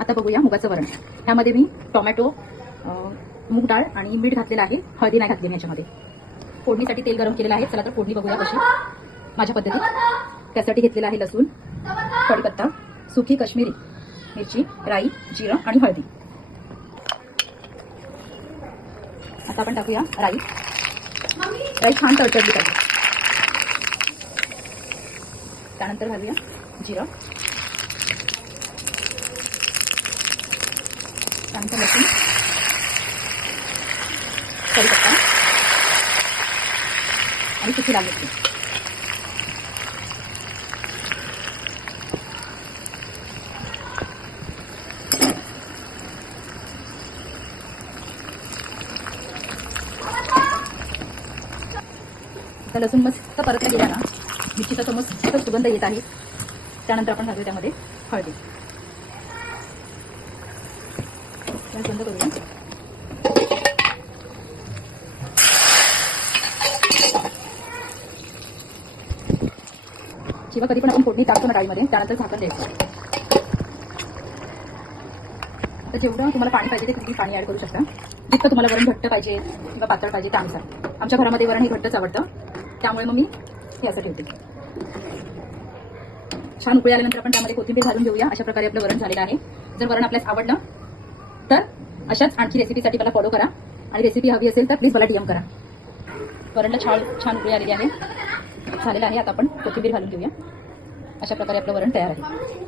आता बघूया मुगाचं वरण. ह्यामध्ये मी टोमॅटो, मूग डाळ आणि मीठ घातलेलं आहे. हळदी नाही घातली मी ह्याच्यामध्ये. फोडणीसाठी तेल गरम केलेलं आहे. चला तर फोडणी बघूया कशी माझ्या पद्धतीत. त्यासाठी घेतलेलं आहे लसूण, कढीपत्ता, सुकी काश्मीरी मिरची, राई, जिरं आणि हळदी. आता आपण टाकूया राई. राई छान तडतडली पाहिजे. त्यानंतर घालूया जिरं, त्यानंतर लसूण, कढीपत्ता आणि सुकी लाल मिरची. आता लसूण मस्त परतला गेला ना, मिरचीचा तो मस्त सुगंध येत आहे. त्यानंतर आपण घालूया त्यामध्ये हळदी. गॅस बंद करूया. जेव्हा कधी पण आपण फोडणी टाकतो ना डाळीमध्ये, त्यानंतर झाकण द्यायचं. तर जेवढं तुम्हाला पाणी पाहिजे ते तुम्ही पाणी ऍड करू शकता. जितकं तुम्हाला वरण घट्ट पाहिजे किंवा पातळ पाहिजे त्यानुसार. आमच्या घरामध्ये वरण हे घट्टच आवडतं, त्यामुळे मग मी हे असं ठेवते. छान उकळी आल्यानंतर आपण त्यामध्ये कोथिंबीर घालून घेऊया. अशा प्रकारे आपलं वरण झालेलं आहे. जर वरण आपल्यास आवडलं तर अशाच आणखी रेसिपीसाठी मला फॉलो करा, आणि रेसिपी हवी असेल तर प्लीज मला DM करा. वरणला छान उकळी आलेली आहे, झालेलं आहे. आता आपण कोथिंबीर घालून घेऊया. अशा प्रकारे आपलं वरण तयार आहे.